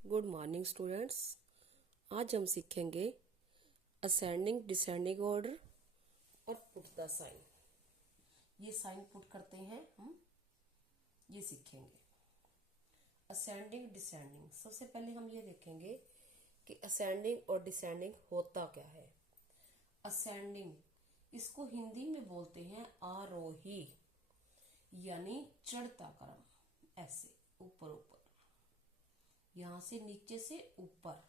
Good morning students. आज हम सीखेंगे असेंडिंग डिसेंडिंग ऑर्डर और पुट द साइन। ये साइन पुट करते हैं हम, ये सीखेंगे। असेंडिंग डिसेंडिंग, सबसे पहले हम ये देखेंगे कि असेंडिंग और डिसेंडिंग होता क्या है। असेंडिंग, इसको हिंदी में बोलते हैं आरोही, यानी चढ़ता क्रम, ऐसे ऊपर ऊपर, यहां से नीचे से ऊपर,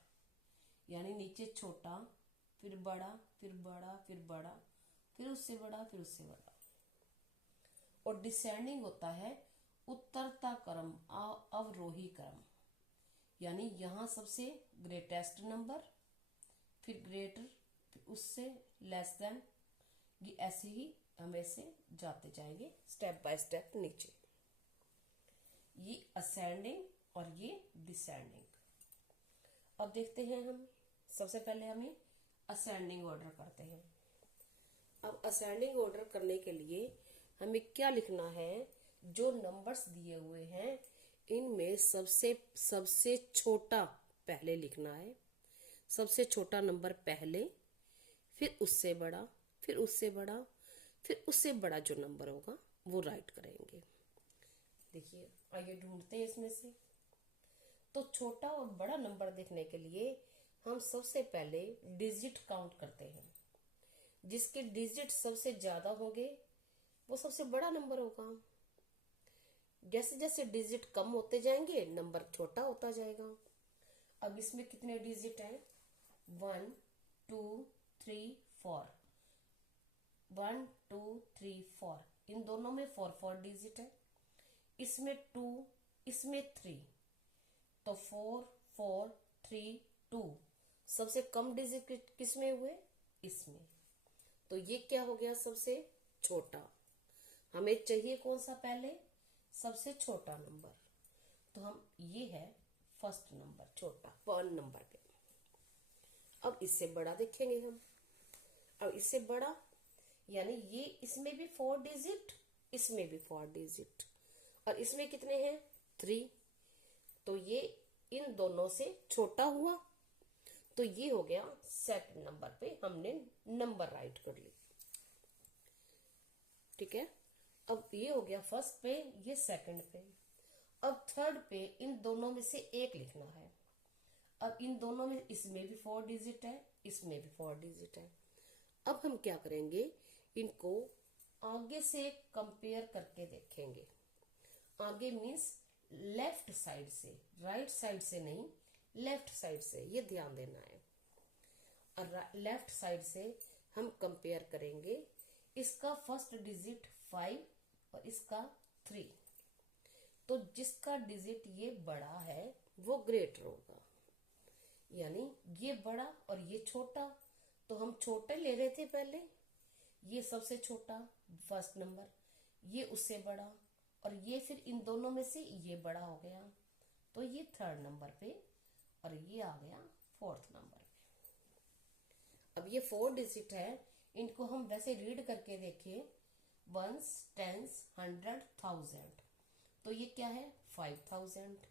यानी नीचे छोटा, फिर बड़ा, फिर बड़ा, फिर बड़ा, फिर उससे बड़ा, फिर उससे बड़ा। और डिसेंडिंग होता है उतरता क्रम, अवरोही क्रम, यानी यहां सबसे ग्रेटेस्ट नंबर, फिर ग्रेटर, फिर उससे लेस देन, ये ऐसे ही हम ऐसे जाते जाएंगे स्टेप बाय स्टेप नीचे। ये असेंडिंग और ये डिसेंडिंग। अब देखते हैं हम, सबसे पहले हमें असेंडिंग ऑर्डर करते हैं। अब असेंडिंग ऑर्डर करने के लिए हमें क्या लिखना है, जो नंबर्स दिए हुए हैं इनमें सबसे सबसे छोटा पहले लिखना है। सबसे छोटा नंबर पहले, फिर उससे बड़ा, फिर उससे बड़ा, फिर उससे बड़ा जो नंबर होगा वो राइट करेंगे। देखिए, आइए ढूंढते हैं इसमें से। तो छोटा और बड़ा नंबर देखने के लिए हम सबसे पहले डिजिट काउंट करते हैं। जिसके डिजिट सबसे ज्यादा होंगे वो सबसे बड़ा नंबर होगा। जैसे जैसे डिजिट कम होते जाएंगे नंबर छोटा होता जाएगा। अब इसमें कितने डिजिट हैं? 1 2 3 4, 1 2 3 4, इन दोनों में 4 4 डिजिट है। इसमें 2, इसमें 3, तो 4 4 3 2। सबसे कम डिजिट किसमें हुए? इसमें। तो ये क्या हो गया? सबसे छोटा। हमें चाहिए कौन सा पहले? सबसे छोटा नंबर। तो हम, ये है फर्स्ट नंबर, छोटा 1 नंबर पे। अब इससे बड़ा देखेंगे हम। अब इससे बड़ा, यानी ये, इसमें भी 4 डिजिट, इसमें भी 4 डिजिट, और इसमें कितने हैं? 3। तो ये इन दोनों से छोटा हुआ, तो ये हो गया सेकंड नंबर पे, हमने नंबर राइट कर ली। ठीक है। अब ये हो गया फर्स्ट पे, ये सेकंड पे। अब थर्ड पे इन दोनों में से एक लिखना है। अब इन दोनों में, इसमें भी 4 डिजिट है, इसमें भी 4 डिजिट है। अब हम क्या करेंगे, इनको आगे से कंपेयर करके देखेंगे। आगे मीन्स लेफ्ट साइड से, राइट साइड से नहीं, लेफ्ट साइड से, ये ध्यान देना है। और लेफ्ट साइड से हम कंपेयर करेंगे। इसका फर्स्ट डिजिट 5 और इसका 3, तो जिसका डिजिट ये बड़ा है वो ग्रेटर होगा, यानी ये बड़ा और ये छोटा। तो हम छोटे ले रहे थे पहले, ये सबसे छोटा फर्स्ट नंबर, ये उससे बड़ा, और ये फिर इन दोनों में से ये बड़ा हो गया, तो ये थर्ड नंबर पे, और ये आ गया फोर्थ नंबर पे। अब ये 4 डिजिट है, इनको हम वैसे रीड करके देखें, 1s 10s 100 1000, तो ये क्या है? 5000।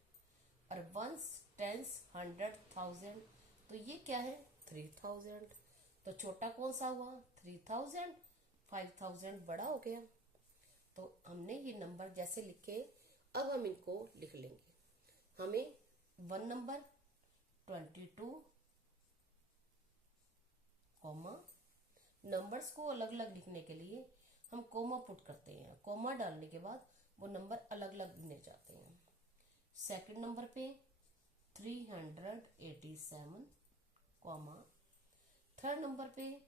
और 1s 10s 100 1000, तो ये क्या है? 3000। तो छोटा कौन सा हुआ? 3000। 5000 बड़ा हो गया। तो हमने ये नंबर जैसे लिखे, अब हम इनको लिख लेंगे। हमें 1 नंबर 22, कॉमा, नंबर्स को अलग अलग लिखने के लिए हम कोमा पुट करते हैं। कोमा डालने के बाद वो नंबर अलग अलग गिने जाते हैं। सेकंड नंबर पे 387, कॉमा, थर्ड नंबर पे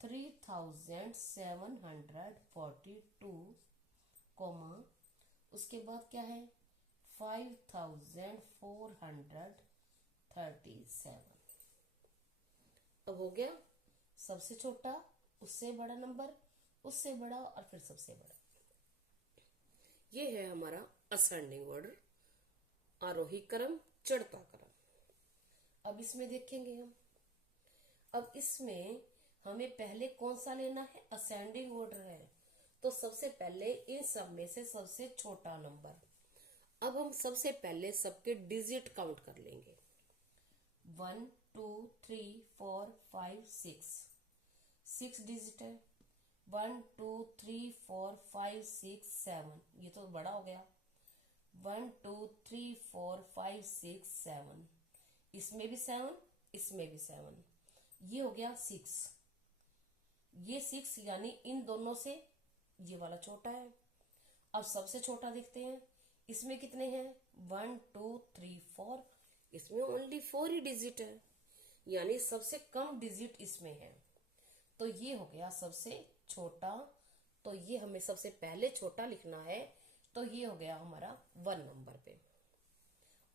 3742, कॉमा, उसके बाद क्या है? 5437। अब हो गया सबसे छोटा, उससे बड़ा नंबर, उससे बड़ा, और फिर सबसे बड़ा। ये है हमारा असेंडिंग ऑर्डर, आरोही क्रम, चढ़ता क्रम। अब इसमें देखेंगे हम। अब इसमें हमें पहले कौन सा लेना है? असेंडिंग ऑर्डर है, तो सबसे पहले इन सब में से सबसे छोटा नंबर। अब हम सबसे पहले सबके डिजिट काउंट कर लेंगे। 1 2 3 4 5 6 डिजिट है। 1 2 3 4 5 6 7, ये तो बड़ा हो गया। 1 2 3 4 5 6 7, इसमें भी 7, इसमें भी 7, ये हो गया 6। ये 6 यानी इन दोनों से ये वाला छोटा है। अब सबसे छोटा देखते हैं, इसमें कितने हैं? 1 2 3 4, इसमें ओनली 4 ही डिजिट है, यानी सबसे कम डिजिट इसमें है। तो ये हो गया सबसे छोटा। तो ये हमें सबसे पहले छोटा लिखना है, तो ये हो गया हमारा 1 नंबर पे।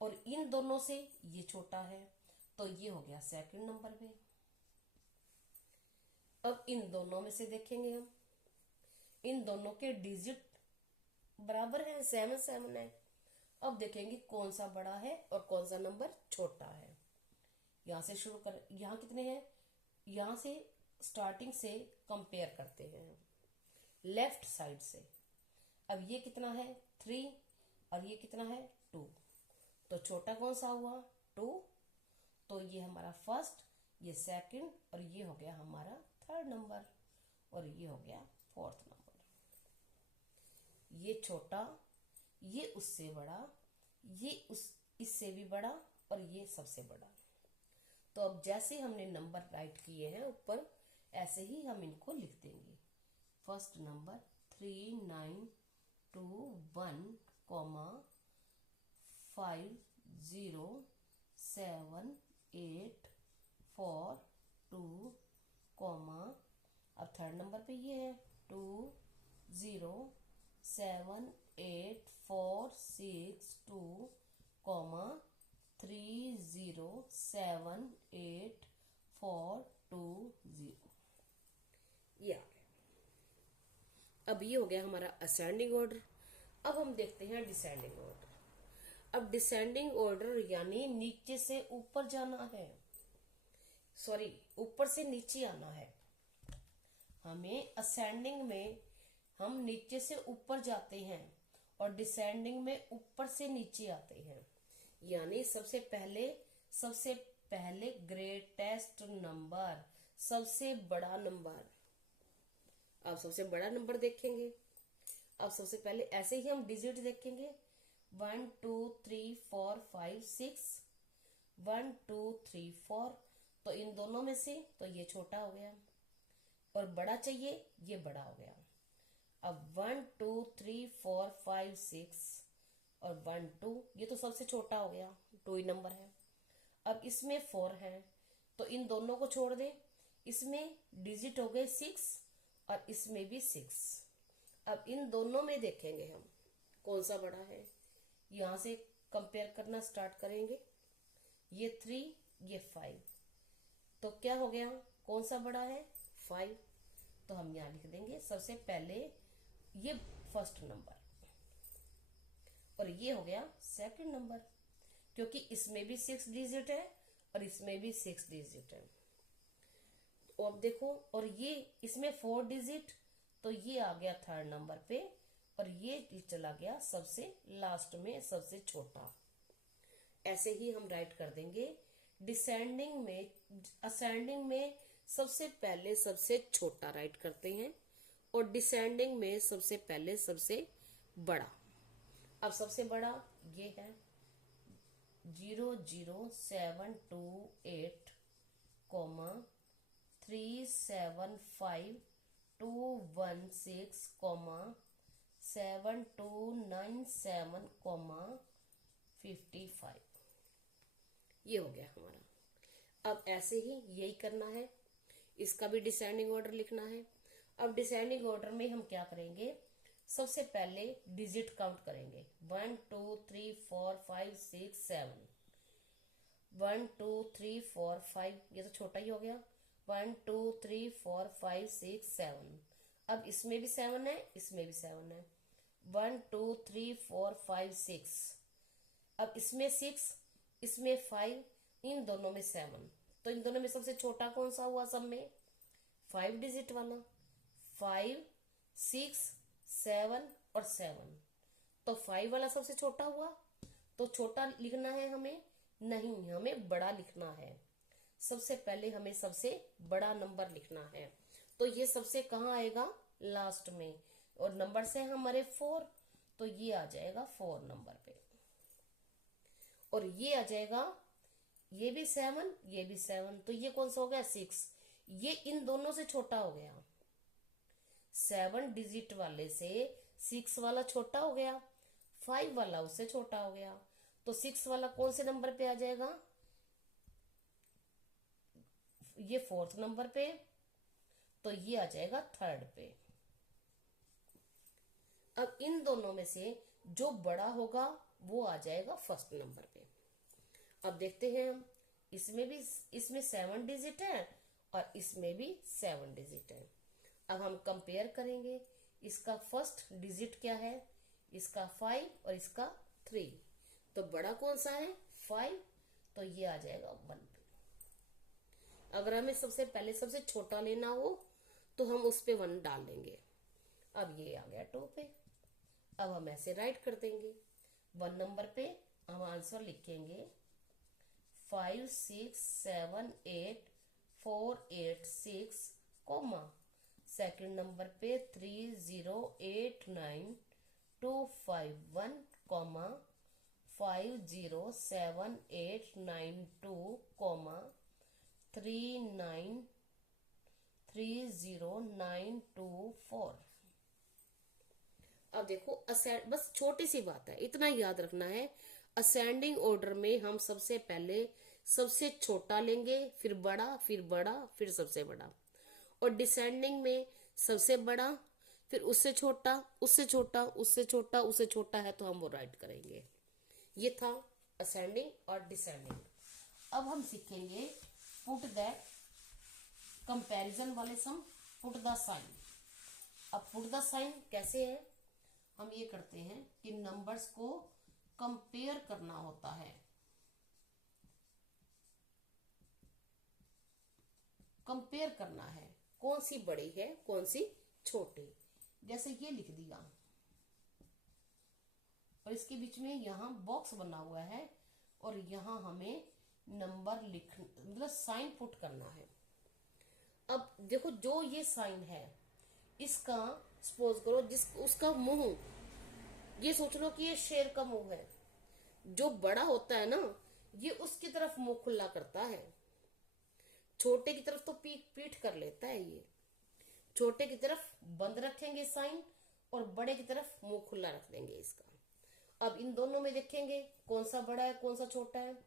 और इन दोनों से ये छोटा है, तो ये हो गया 2nd नंबर पे। अब इन दोनों में से देखेंगे हम, इन दोनों के डिजिट बराबर है, 7 7 है। अब देखेंगे कौन सा बड़ा है और कौन सा नंबर छोटा है। यहां से शुरू कर, यहां कितने हैं? यहां से स्टार्टिंग से कंपेयर करते हैं लेफ्ट साइड से। अब ये कितना है? 3, और ये कितना है? 2। तो छोटा कौन सा हुआ? 2। तो ये हमारा फर्स्ट, ये 2nd, और ये हो गया हमारा 3rd नंबर, और ये हो गया 4th नंबर। ये छोटा, ये उससे बड़ा, ये इससे भी बड़ा, और ये सबसे बड़ा। तो अब जैसे हमने नंबर राइट किए हैं ऊपर, ऐसे ही हम इनको लिख देंगे। फर्स्ट नंबर 3 9 2 1, 5 0 7 8 4 2, अब 3rd नंबर पे ये है 2 0 7 8 4 6 2, 3 0 7 8 4 2 0। ये आ गया। अब ये हो गया हमारा असेंडिंग ऑर्डर। अब हम देखते हैं डिसेंडिंग ऑर्डर। अब डिसेंडिंग ऑर्डर यानी नीचे से ऊपर जाना है, सॉरी ऊपर से नीचे आना है। हमें असेंडिंग में हम नीचे से ऊपर जाते हैं और डिसेंडिंग में ऊपर से नीचे आते हैं, यानी सबसे पहले ग्रेटेस्ट नंबर, सबसे बड़ा नंबर। अब सबसे बड़ा नंबर देखेंगे। अब सबसे पहले ऐसे ही हम डिजिट देखेंगे। 1 2 3 4 5 6, 1 2 3 4। तो इन दोनों में से तो ये छोटा हो गया, और बड़ा चाहिए, ये बड़ा हो गया। अब 1 2 3 4 5 6 और 1 2, ये तो सबसे छोटा हो गया, 2 ही नंबर है। अब इसमें 4 है, तो इन दोनों को छोड़ दें। इसमें डिजिट हो गए 6 और इसमें भी 6। अब इन दोनों में देखेंगे हम कौन सा बड़ा है। यहां से कंपेयर करना स्टार्ट करेंगे। ये 3, ये 5, तो क्या हो गया? कौन सा बड़ा है? 5। तो हम यहां लिख देंगे सबसे पहले ये फर्स्ट नंबर, और ये हो गया 2nd नंबर, क्योंकि इसमें भी 6 डिजिट है और इसमें भी 6 डिजिट है। तो अब देखो, और ये इसमें 4 डिजिट, तो ये आ गया 3rd नंबर पे, और ये चला गया सबसे लास्ट में, सबसे छोटा। ऐसे ही हम राइट कर देंगे। डिसेंडिंग में, असेंडिंग में सबसे पहले सबसे छोटा राइट करते हैं, और डिसेंडिंग में सबसे पहले सबसे बड़ा। अब सबसे बड़ा ये है 0 0 7 2 8, 3 7 5 2 1 6, 7 2 9 7, 55। ये हो गया हमारा। अब ऐसे ही यही करना है, इसका भी डिसेंडिंग ऑर्डर लिखना है। अब डिसेंडिंग ऑर्डर में हम क्या करेंगे? सबसे पहले डिजिट काउंट करेंगे। 1 2 3 4 5 6 7, 1 2 3 4 5, ये तो छोटा ही हो गया। 1 2 3 4 5 6 7। अब इसमें भी 7 है, इसमें भी 7 है। 1 2 3 4 5 6। अब इसमें 6, इसमें 5, इन दोनों में 7। तो इन दोनों में सबसे छोटा कौन सा हुआ? सब में 5 डिजिट वाला। 5 6 7 और 7, तो 5 वाला सबसे छोटा हुआ, तो छोटा लिखना है हमें? नहीं, हमें बड़ा लिखना है। सबसे पहले हमें सबसे बड़ा नंबर लिखना है। तो ये सबसे कहाँ आएगा? लास्ट में। और नंबर से हमारे 4, तो ये आ जाएगा 4 नंबर पे। और ये आ जाएगा, ये भी 7, ये भी 7, तो ये कौन सा हो गया? 6। ये इन दोनों से छोटा हो गया। 7 डिजिट वाले से 6 वाला छोटा हो गया, 5 वाला उससे छोटा हो गया। तो 6 वाला कौन से नंबर पे आ जाएगा? ये 4th नंबर पे, तो ये आ जाएगा 3rd पे। अब इन दोनों में से जो बड़ा होगा वो आ जाएगा 1st नंबर पे। अब देखते हैं हम, इसमें 7 डिजिट है और इसमें भी 7 डिजिट है। अब हम कंपेयर करेंगे, इसका फर्स्ट डिजिट क्या है? इसका 5 और इसका 3, तो बड़ा कौन सा है? 5, तो ये आ जाएगा 1 पे। अगर हमें सबसे पहले सबसे छोटा लेना हो तो हम उस पे 1 डाल देंगे। अब ये आ गया 2 पे। अब हम ऐसे राइट कर देंगे। 1 नंबर पे हम आंसर लिखेंगे 5 6 7 8 4 8 6, कोमा। सेकंड नंबर पे 3 0 8 9 2 5 1, कोमा 5 0 7 8 9 2, कोमा 3 9 3 0 9 2 4। अब देखो, बस छोटी सी बात है, इतना याद रखना है। असेंडिंग ऑर्डर में हम सबसे पहले सबसे छोटा लेंगे, फिर बड़ा, फिर बड़ा, फिर सबसे बड़ा। और डिसेंडिंग में सबसे बड़ा, फिर उससे छोटा, उससे छोटा, उससे छोटा, उससे छोटा है तो हम वो राइट करेंगे। ये था असेंडिंग और डिसेंडिंग। अब हम सीखेंगे पुट द कंपैरिजन वाले सम, पुट द साइन। अब पुट द साइन कैसे है? हम ये करते हैं कि नंबर्स को कंपेयर करना होता है। कंपेयर करना है, कौन सी बड़ी है कौन सी छोटी। जैसे ये लिख दिया और इसके बीच में यहाँ बॉक्स बना हुआ है और यहाँ हमें नंबर मतलब साइन पुट करना है। अब देखो, जो ये साइन है इसका सपोज करो उसका मुंह, ये सोच लो कि ये शेर का मुंह है। जो बड़ा होता है ना, ये उसकी तरफ मुंह खुला करता है। छोटे की तरफ तो पीठ कर लेता है। ये छोटे की तरफ बंद रखेंगे साइन और बड़े की तरफ मुंह खुला रख देंगे इसका। अब इन दोनों में देखेंगे कौन सा बड़ा है कौन सा छोटा है।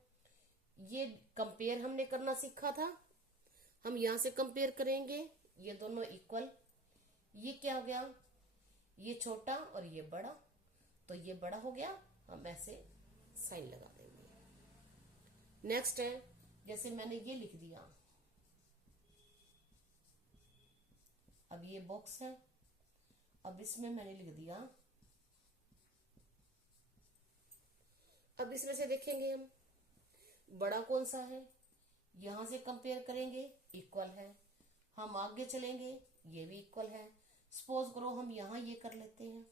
ये कंपेयर हमने करना सीखा था, हम यहां से कंपेयर करेंगे। ये दोनों इक्वल, ये क्या हो गया? ये छोटा और ये बड़ा, तो ये बड़ा हो गया, हम ऐसे साइन लगा देंगे। नेक्स्ट है, जैसे मैंने ये लिख दिया, अब ये बॉक्स है, अब इसमें मैंने लिख दिया। अब इसमें से देखेंगे हम बड़ा कौन सा है, यहां से कंपेयर करेंगे, इक्वल है। हम आगे चलेंगे, ये भी इक्वल है। सपोज करो हम यहां ये कर लेते हैं,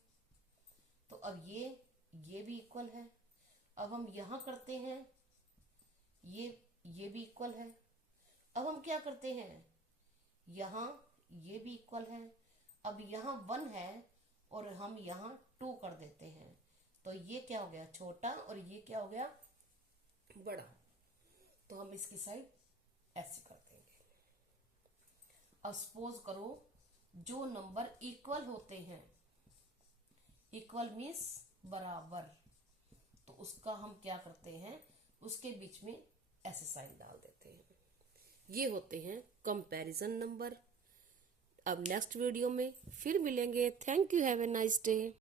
तो अब ये भी इक्वल है। अब हम यहां करते हैं, ये भी इक्वल है। अब हम क्या करते हैं, यहां ये भी इक्वल है। अब यहां 1 है और हम यहां 2 कर देते हैं, तो ये क्या हो गया? छोटा, और ये क्या हो गया? बड़ा। तो हम इसकी साइड ऐसे कर देंगे। अब सपोज करो जो नंबर इक्वल होते हैं, इक्वल मीन्स बराबर, तो उसका हम क्या करते हैं, उसके बीच में ऐसे साइन डाल देते हैं। ये होते हैं कंपैरिजन नंबर। अब नेक्स्ट वीडियो में फिर मिलेंगे। Thank you, have a nice day.